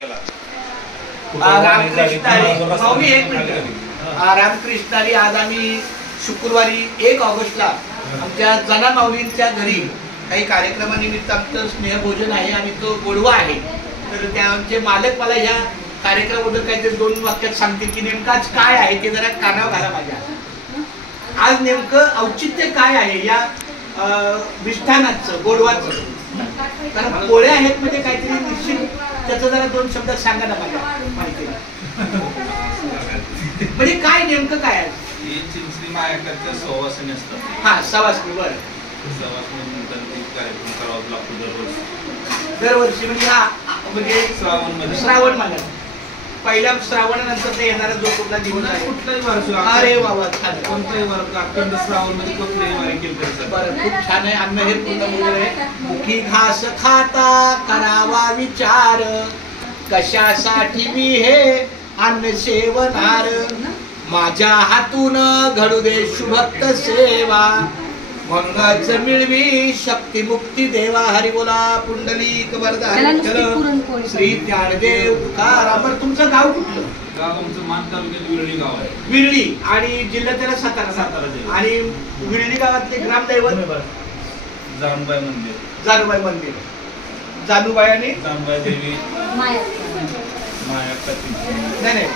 रामकृष्णारी आज आम्ही शुक्रवारी 1 ऑगस्टला आमच्या जना माऊलींच्या घरी काही कार्यक्रमानिमित्त आमचं स्नेहभोजन आहे आणि तो गोडवा आहे. तर त्यांचे मालक मला या कार्यक्रमाबद्दल काहीतरी 2 वाक्यात सांगतील की नेमकाच काय आहे ते जरा कानावर घाला माझ्या. आज नेमकं औचित्य काय आहे या मिष्ठानाचं गोडवाचं, कारण पोळ्या आहेत म्हणजे काहीतरी निश्चित त्याचं जरा 2 शब्दात सांगा ना माझ्या माहिती. म्हणजे काय नेमकं काय आहे? चिंचणी मायाकडच्या सवासणी असतात. हा, सवासणी. बरं, सवासणी नंतर कार्यक्रम करावा लागतो दरवर्षी. म्हणजे हा म्हणजे श्रावण महिन्यात पहिल्या श्रावणानंतर ते येणारा जो कुठला दिवस आहे, कुठलाही वर्ष. अरे बाबा, कोणताही वर्ष अखंड श्रावण मध्ये कुठल्याही वारी केली. बरं, खूप छान आहे. अन्न हे पूर्ण वगैरे मुखी घास खाता करावा विचार, कशासाठी मी हे अन्न सेवनार, माझ्या हातून घडू दे शुभक्त सेवा, म्हणूनच मिळवी शक्ती मुक्ती देवा. हरी बोला पुंडलिक वरदा श्री ज्ञानदेव तुकाराम. तुमचं गाव कुठलं? गाव आमचं मान तालुक्यात विरळी गाव आहे. विरळी आणि जिल्हा त्याला सातारा. जिल्हा. आणि विरळी गावातले ग्रामदैवत जानुबाई मंदिर. जानुबाई मंदिर. जानुबाई आणि जानुबाई देवी माया. माया. नाही